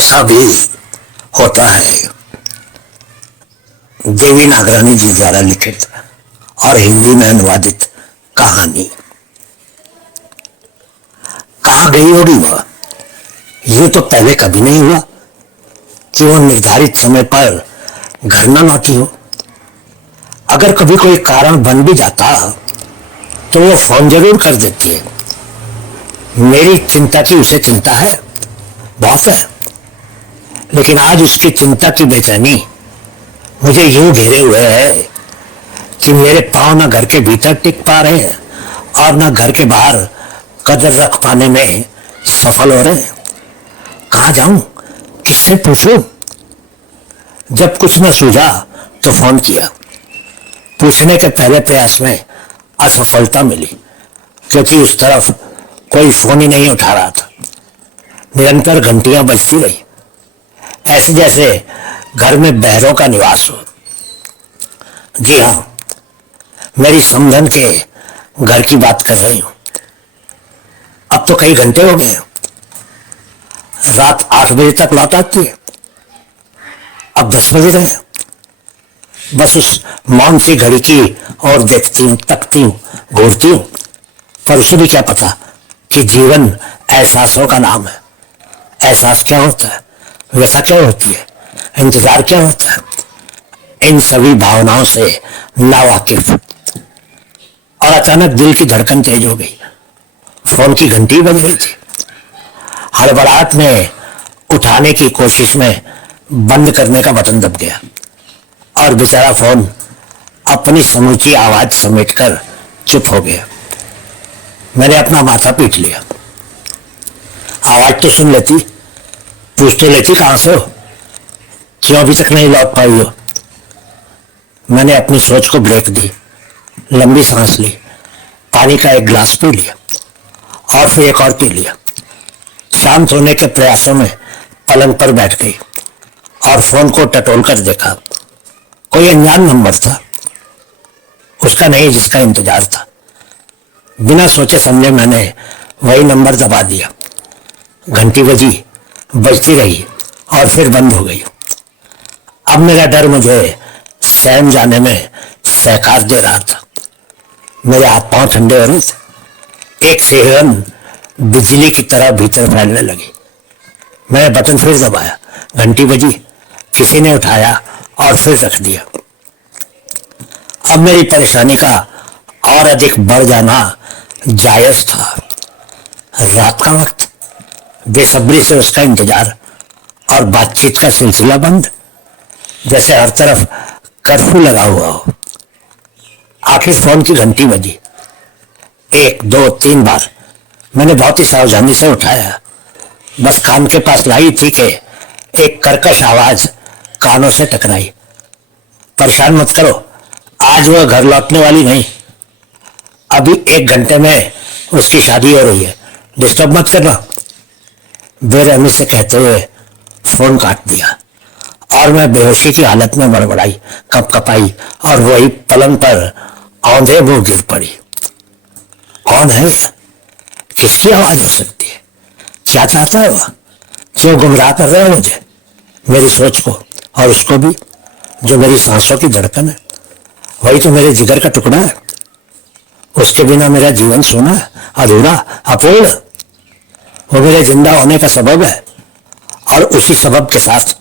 ऐसा भी होता है। देवी नागरानी जी द्वारा लिखित और हिंदी में अनुवादित कहानी। कहाँ गई होगी वह? ये तो पहले कभी नहीं हुआ कि वह निर्धारित समय पर घर न लौटी हो। अगर कभी कोई कारण बन भी जाता तो वो फोन जरूर कर देती है। मेरी चिंता की उसे चिंता है, बहुत है, लेकिन आज उसकी चिंता की बेचैनी मुझे यूं घेरे हुए है कि मेरे पांव न घर के भीतर टिक पा रहे हैं और न घर के बाहर कदर रख पाने में सफल हो रहे हैं। कहाँ जाऊं, किससे पूछूं? जब कुछ न सूझा तो फोन किया। पूछने के पहले प्रयास में असफलता मिली क्योंकि उस तरफ कोई फोन ही नहीं उठा रहा था। निरंतर घंटियां बजती रही, ऐसे जैसे घर में बहरों का निवास हो। जी हाँ, मेरी समधन के घर की बात कर रही हूं। अब तो कई घंटे हो गए, रात 8 बजे तक लौट आती है, अब 10 बजे रहे। बस उस मौन सी घड़ी की और देखती हूं, तकती हूं, घूरती हूं, पर उसे भी क्या पता कि जीवन एहसासों का नाम है। एहसास क्या होता है, व्यथा क्या होती है, इंतजार क्या होता है, इन सभी भावनाओं से नावाकिफ। और अचानक दिल की धड़कन तेज हो गई। फोन की घंटी बज रही थी। हड़बड़ाहट में उठाने की कोशिश में बंद करने का बटन दब गया और बेचारा फोन अपनी समूची आवाज समेटकर चुप हो गया। मैंने अपना माथा पीट लिया। आवाज तो सुन लेती, पूछ तो लेती कहां से हो, क्यों अभी तक नहीं लौट पाई हो। मैंने अपनी सोच को ब्रेक दी, लंबी सांस ली, पानी का एक गिलास पी लिया और फिर एक और पी लिया। शांत होने के प्रयासों में पलंग पर बैठ गई और फोन को टटोल कर देखा। कोई अनजान नंबर था, उसका नहीं जिसका इंतजार था। बिना सोचे समझे मैंने वही नंबर दबा दिया। घंटी बजी, बजती रही और फिर बंद हो गई। अब मेरा डर मुझे सहम जाने में सहकार दे रहा था। मेरे हाथ पांव ठंडे हो रहे थे। एक सिहरन बिजली की तरह भीतर फैलने लगी। मैंने बटन फिर दबाया, घंटी बजी, किसी ने उठाया और फिर रख दिया। अब मेरी परेशानी का और अधिक बढ़ जाना जायज था। रात का वक्त, बेसब्री से उसका इंतजार और बातचीत का सिलसिला बंद, जैसे हर तरफ कर्फ्यू लगा हुआ हो। आखिर फोन की घंटी बजी। 1, 2, 3 बार मैंने बहुत ही सावधानी से उठाया। बस कान के पास लाई थी कि एक कर्कश आवाज कानों से टकराई। परेशान मत करो, आज वह घर लौटने वाली नहीं। अभी 1 घंटे में उसकी शादी हो रही है, डिस्टर्ब मत करना। बेरहमी से कहते हुए फोन काट दिया और मैं बेहोशी की हालत में बड़बड़ाई, कपकपाई और वही पलंग पर औंधे मुंह गिर पड़ी। कौन है? किसकी आवाज हो सकती है? क्या चाहता है वह? क्यों गुमराह कर रहे हो मुझे, मेरी सोच को और उसको भी, जो मेरी सांसों की धड़कन है। वही तो मेरे जिगर का टुकड़ा है। उसके बिना मेरा जीवन सूना है, अधूरा, अपूर्ण। वो मेरे जिंदा होने का सबब है और उसी सबब के साथ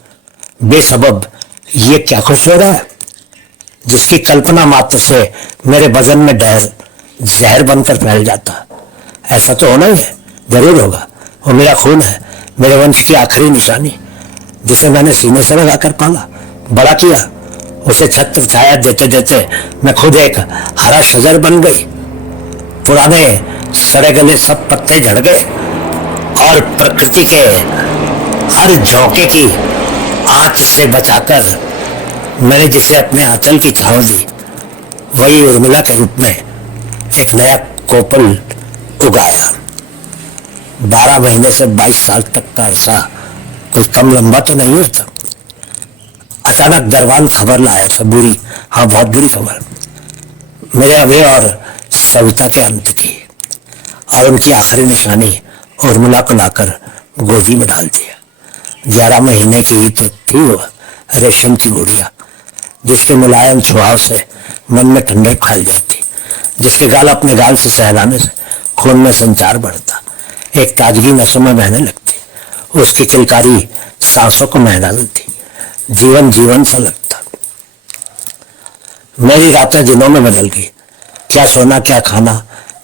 बेसबब ये क्या खुश हो रहा है, जिसकी कल्पना मात्र से मेरे बदन में जहर बनकर फैल जाता। ऐसा तो होना ही है, जरूर होगा। वो मेरा खून है, मेरे वंश की आखिरी निशानी, जिसे मैंने सीने से लगाकर पाला, बड़ा किया। उसे छत्र छाया देते देते मैं खुद एक हरा शजर बन गई। पुराने सड़े गले सब पत्ते झड़ गए और प्रकृति के हर झोंके की आंच से बचाकर मैंने जिसे अपने आंचल की छांव दी, वही उर्मिला के रूप में एक नया कोपल उगाया। 12 महीने से 22 साल तक का अरसा कोई कम लंबा तो नहीं होता। अचानक दरबान खबर लाया था, बुरी, हाँ बहुत बुरी खबर, मेरे अभय और सविता के अंत की। और उनकी आखिरी निशानी उर्मिला को लाकर गोदी में डाल दिया। 11 महीने की ही तो थी वो रेशम की गुड़िया, जिसके मुलायम छुआव से मन में ठंडक फैल जाती, जिसके गाल अपने गाल से सहलाने से खून में संचार बढ़ता, एक ताजगी नसों में बहने लगती, उसकी किलकारी सांसों को मह डालती, जीवन जीवन सा लगता। मेरी रातें दिनों में बदल गई, क्या सोना क्या खाना,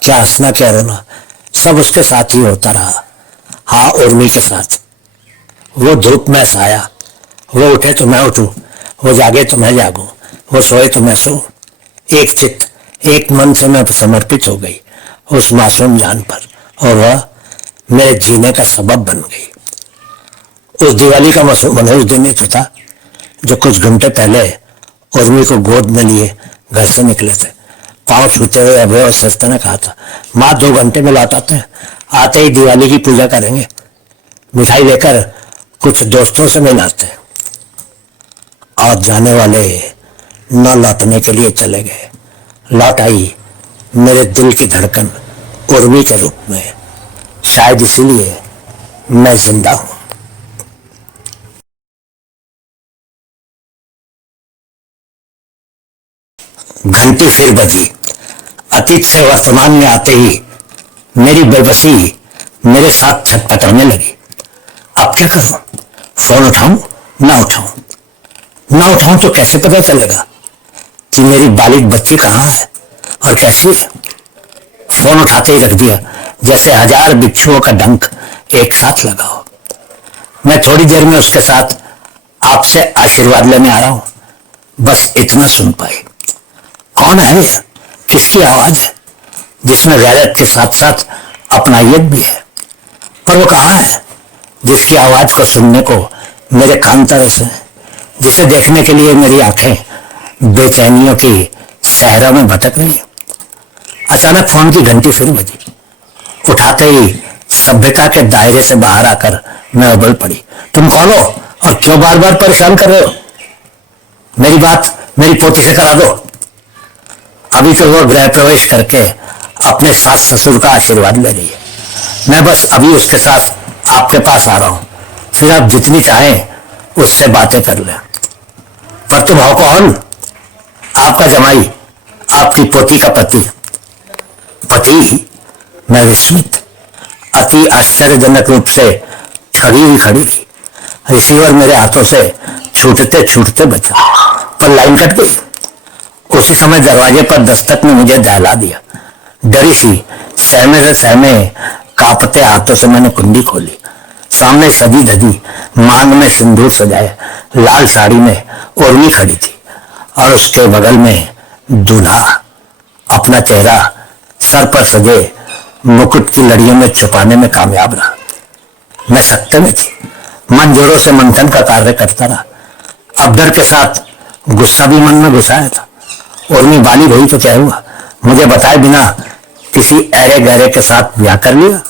क्या हंसना क्या रोना, सब उसके साथ ही होता रहा। हाँ, उर्मी के साथ। वो धूप में साया, वो उठे तो मैं उठूं, वो जागे तो मैं जागूं, वो सोए तो मैं सोऊं। एक चित्त एक मन से मैं समर्पित हो गई उस मासूम जान पर, और वह मेरे जीने का सबब बन गई। उस दिवाली का मनहूस दिन तो था जो कुछ घंटे पहले उर्मी को गोद में लिए घर से निकले थे। पांव छूते हुए अभय और सरिता ने कहा था, माँ 2 घंटे में लौट आते हैं, आते ही दिवाली की पूजा करेंगे, मिठाई लेकर कुछ दोस्तों से मिलाते हैं। और जाने वाले न लौटने के लिए चले गए। लौट आई मेरे दिल की धड़कन उर्मी के रूप में, शायद इसीलिए मैं जिंदा हूं। घंटी फिर बजी। अतीत से वर्तमान में आते ही मेरी बेबसी मेरे साथ छटपटाने लगी। अब क्या करूं? फोन उठाऊं ना उठाऊं? ना उठाऊं तो कैसे पता चलेगा कि मेरी बालिग बच्ची कहां है और कैसी है? फोन उठाते ही रख दिया, जैसे 1000 बिच्छुओं का डंक एक साथ लगा हो। मैं थोड़ी देर में उसके साथ आपसे आशीर्वाद लेने आ रहा हूं, बस इतना सुन पाई। कौन है यह? किसकी आवाज है जिसमें गैरत के साथ साथ अपनाइयत भी है? पर वो कहाँ है जिसकी आवाज को सुनने को मेरे कान तरस हैं, जिसे देखने के लिए मेरी आंखें बेचैनियों की सहरा में भटक रही है? अचानक फोन की घंटी फिर बजी। उठाते ही सभ्यता के दायरे से बाहर आकर मैं उबल पड़ी। तुम कौन हो और क्यों बार बार परेशान कर रहे हो? मेरी बात मेरी पोती से करा दो। अभी तो वो गृह प्रवेश करके अपने सास ससुर का आशीर्वाद ले रही है। मैं बस अभी उसके साथ आपके पास आ रहा हूं, फिर आप जितनी चाहें उससे बातें कर लें। पर तुम हो कौन? आपका जमाई, आपकी पोती का पति। पति? मैं विस्मित, अति आश्चर्यजनक रूप से खड़ी हुई खड़ी थी। रिसीवर मेरे हाथों से छूटते छूटते बचा, पर लाइन कट गई। उसी समय दरवाजे पर दस्तक ने मुझे दहला दिया। डरी सी सहमे से सहमे कांपते हाथों से मैंने कुंडी खोली। सामने सजी धजी मांग में सिंदूर सजाए लाल साड़ी में उर्मी खड़ी थी, और उसके बगल में दूल्हा अपना चेहरा सर पर सजे मुकुट की लड़ियों में छुपाने में कामयाब रहा। मैं सकते में थी, मन जोरों से मंथन का कार्य करता रहा। अब डर के साथ गुस्सा भी मन में घुसाया था। उर्मी बालिग हुई तो क्या हुआ? मुझे बताए बिना किसी ऐरे गहरे के साथ ब्याह कर लिया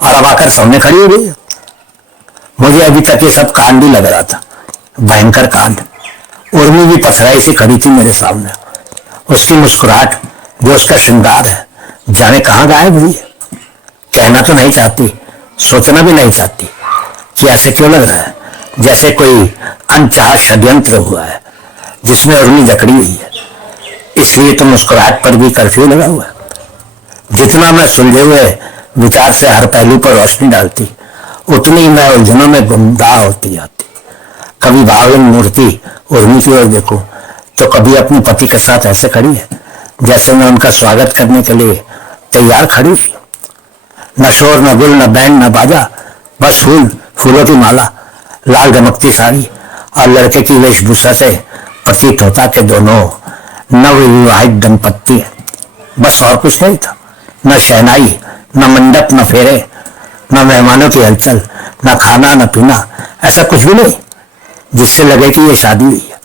और अब आकर सामने खड़ी हो गई। मुझे अभी तक ये सब कांड ही लग रहा था, भयंकर कांड। उर्मी भी पथराई से खड़ी थी मेरे सामने। उसकी मुस्कुराहट, जो उसका श्रृंगार है, जाने कहां गायब हुई है। कहना तो नहीं चाहती, सोचना भी नहीं चाहती कि ऐसे क्यों लग रहा है जैसे कोई अनचाहा षड्यंत्र हुआ है जिसमें उर्मी जकड़ी हुई है। इसलिए तो मुस्कुराहट पर भी कर्फ्यू लगा हुआ है। जितना मैं सुलझे हुए विचार से हर पहलू पर रोशनी डालती, उतनी मैं उलझनों में गुमराह होती जाती। कभी भावहीन मूर्ति उर्मी की ओर देखूं तो कभी अपने पति के साथ ऐसे खड़ी है जैसे मैं उनका स्वागत करने के लिए तैयार खड़ी थी। न शोर, न गुल, न बैंड, न बाजा, बस फूल, फूलों की माला, लाल चमकती साड़ी और लड़के की वेशभूषा से प्रतीत होता कि दोनों नवविवाहित दंपत्ति है। बस और कुछ नहीं था। न शहनाई, न मंडप, न फेरे, न मेहमानों की हलचल, न खाना, न पीना, ऐसा कुछ भी नहीं जिससे लगे कि ये शादी हुई है।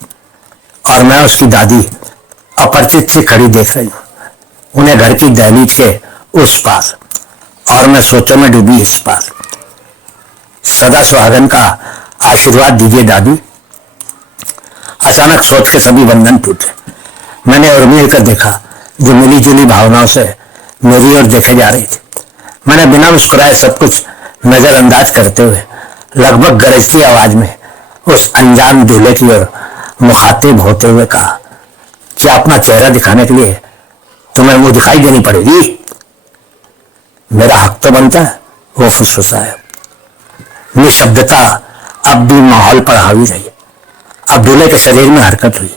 और मैं उसकी दादी अपरिचित से खड़ी देख रही हूं, उन्हें घर की दहलीज के उस पार और मैं सोचों में डूबी इस पार। सदा सुहागन का आशीर्वाद दीजिए दादी। अचानक सोच के सभी बंधन टूटे। मैंने उर्मी कर देखा जो मिली जुली भावनाओं से मेरी ओर देखे जा रही थी। मैंने बिना मुस्कुराए सब कुछ नजरअंदाज करते हुए लगभग गरजती आवाज में उस अनजान दूल्हे की ओर मुखातिब होते हुए कहा, क्या अपना चेहरा दिखाने के लिए तुम्हें मुंह दिखाई देनी पड़ेगी? मेरा हक तो बनता है, वो फुसफुसाया। निशब्दता अब भी माहौल पर हावी रही। अब दूल्हे के शरीर में हरकत हुई।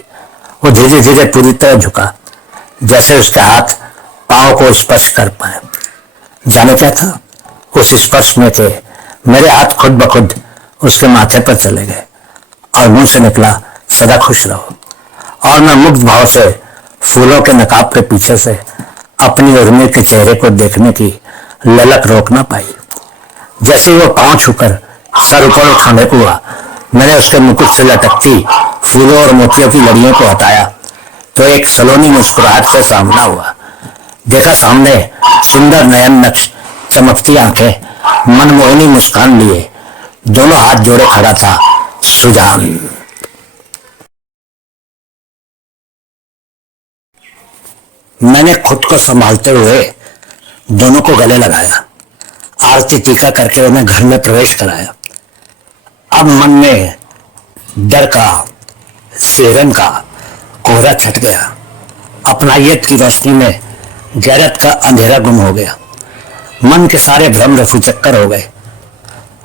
वो धीरे धीरे पूरी तरह झुका, जैसे उसके हाथ पांव को स्पर्श कर पाए। जाने क्या था उस स्पर्श में थे मेरे हाथ खुद ब खुद उसके माथे पर चले गए और मुंह से निकला, सदा खुश रहो। और मैं मुग्ध भाव से फूलों के नकाब के पीछे से अपनी उर्मी के चेहरे को देखने की ललक रोक ना पाई। जैसे वो पांव छूकर सर ऊपर उठाने को हुआ, मैंने उसके मुकुट से लटकती फूलों और मोतियों की लड़ियों को हटाया तो एक सलोनी मुस्कुराहट से सामना हुआ। देखा सामने सुंदर नयन नक्श, चमकती आंखें, मनमोहनी मुस्कान लिए दोनों हाथ जोड़े खड़ा था सुजान। मैंने खुद को संभालते हुए दोनों को गले लगाया, आरती टीका करके उन्हें घर में प्रवेश कराया। अब मन में डर का, सिरन का कोहरा छट गया। अपनायत की रोशनी में गैरत का अंधेरा गुम हो गया। मन के सारे भ्रम रफू चक्कर हो गए।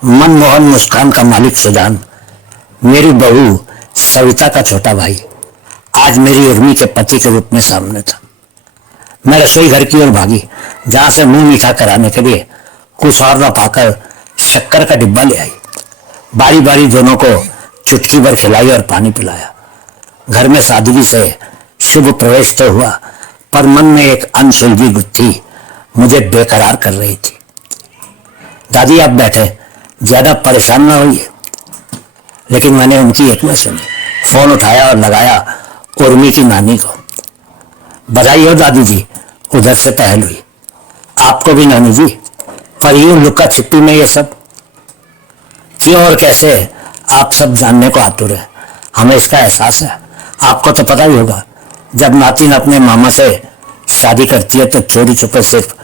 मनमोहन मुस्कान का मालिक सुजान, मेरी बहू सविता का छोटा भाई, आज मेरी उर्मी के पति के रूप में सामने था। मैं रसोई घर की ओर भागी, जहां से मुंह मीठा कराने के लिए कुछ और न पाकर शक्कर का डिब्बा ले आई। बारी बारी दोनों को चुटकी भर खिलाई और पानी पिलाया। घर में सादगी से शुभ प्रवेश तो हुआ, पर मन में एक अनसुलझी गुत्थी मुझे बेकरार कर रही थी। दादी आप बैठे, ज्यादा परेशान ना होइए। लेकिन मैंने उनकी एक न सुनी। फोन उठाया और लगाया उर्मी की नानी को। बधाई हो दादी जी, उधर से पहल हुई। आपको भी नानी जी, पर यूं लुका छिपी में ये सब क्यों और कैसे आप सब जानने को आतुर है। हमें इसका एहसास है। आपको तो पता ही होगा, जब नातिन अपने मामा से शादी करती है तो चोरी छुपे सिर्फ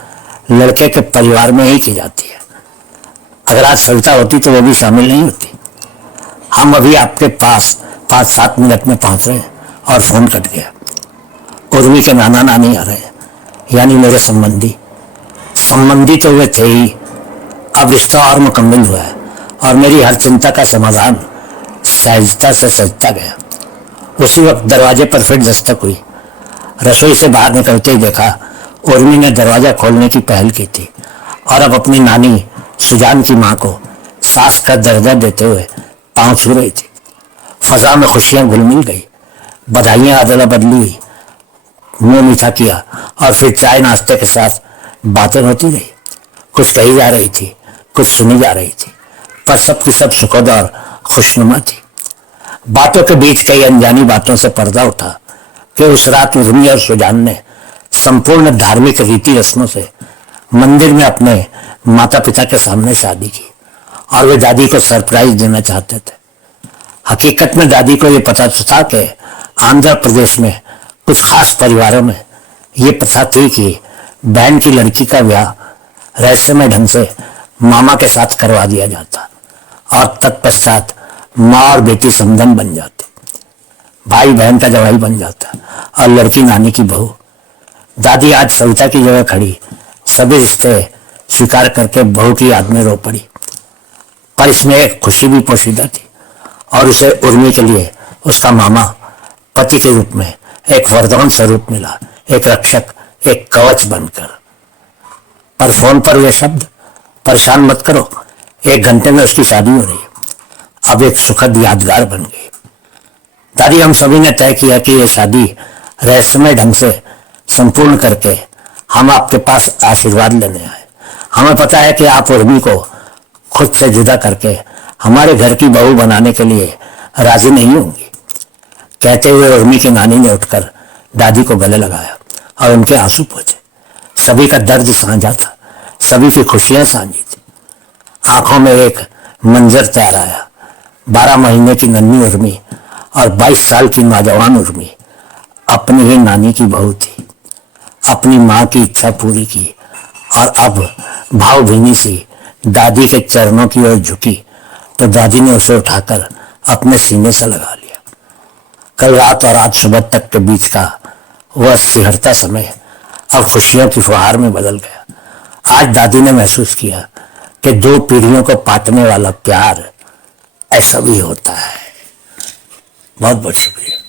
लड़के के परिवार में ही की जाती है। अगर आज सविता होती तो वो भी शामिल नहीं होती। हम अभी आपके पास 5-7 मिनट में पहुंच रहे हैं और फोन कट गया। उर्मी के नाना नानी आ रहे हैं, यानी मेरे संबंधी तो हुए थे ही, अब रिश्ता और मुकम्मल हुआ है और मेरी हर चिंता का समाधान सहजता से सजता गया। उसी वक्त दरवाजे पर फिर दस्तक हुई। रसोई से बाहर निकलते ही देखा उर्मी ने दरवाजा खोलने की पहल की थी और अब अपनी नानी सुजान की मां को सांस का दर्जा देते हुए पांव छू रही थी। फजा में खुशियां घुल मिल गई, बधाइयां अदला बदली हुई, मुंह मीठा किया और फिर चाय नाश्ते के साथ बातें होती रही। कुछ कही जा रही थी, कुछ सुनी जा रही थी, पर सबकी सब सुखद और खुशनुमा थी। बातों के बीच कई अनजानी बातों से पर्दा उठा कि उस रात उर्मी और सुजान ने संपूर्ण धार्मिक रीति रस्मों से मंदिर में अपने माता पिता के सामने शादी की और वे दादी को सरप्राइज देना चाहते थे। हकीकत में दादी को ये पता था कि आंध्र प्रदेश में कुछ खास परिवारों में ये प्रथा थी कि बहन की लड़की का ब्याह रहस्यमय ढंग से मामा के साथ करवा दिया जाता और तत्पश्चात माँ और बेटी समधन बन जाते, भाई बहन का जवाई बन जाता और लड़की नानी की बहू। दादी आज सविता की जगह खड़ी सभी रिश्ते स्वीकार करके बहू की याद में रो पड़ी, पर इसमें एक खुशी भी पोशीदा थी और उसे उर्मी के लिए उसका मामा पति के रूप में एक वरदान स्वरूप मिला, एक रक्षक, एक कवच बनकर। पर फोन पर वे शब्द, परेशान मत करो, 1 घंटे में उसकी शादी हो रही है, अब एक सुखद यादगार बन गई। दादी हम सभी ने तय किया कि यह शादी रहस्यमय ढंग से संपूर्ण करके हम आपके पास आशीर्वाद लेने आए। हमें पता है कि आप उर्मी को खुद से जुदा करके हमारे घर की बहू बनाने के लिए राजी नहीं होंगी। कहते हुए उर्मी की नानी ने उठकर दादी को गले लगाया और उनके आंसू पोंछे। सभी का दर्द साझा था, सभी की खुशियां साझी थी। आंखों में एक मंजर तैयार आया। 12 महीने की नन्ही उर्मी और 22 साल की नौजवान उर्मी अपनी ही नानी की बहू थी। अपनी माँ की इच्छा पूरी की और अब भावभीनी सी दादी के चरणों की ओर झुकी तो दादी ने उसे उठाकर अपने सीने से लगा लिया। कल रात और आज सुबह तक के बीच का वह सिहरता समय अब खुशियों की फुहार में बदल गया। आज दादी ने महसूस किया कि 2 पीढ़ियों को पाटने वाला प्यार ऐसा भी होता है। बहुत बहुत शुक्रिया।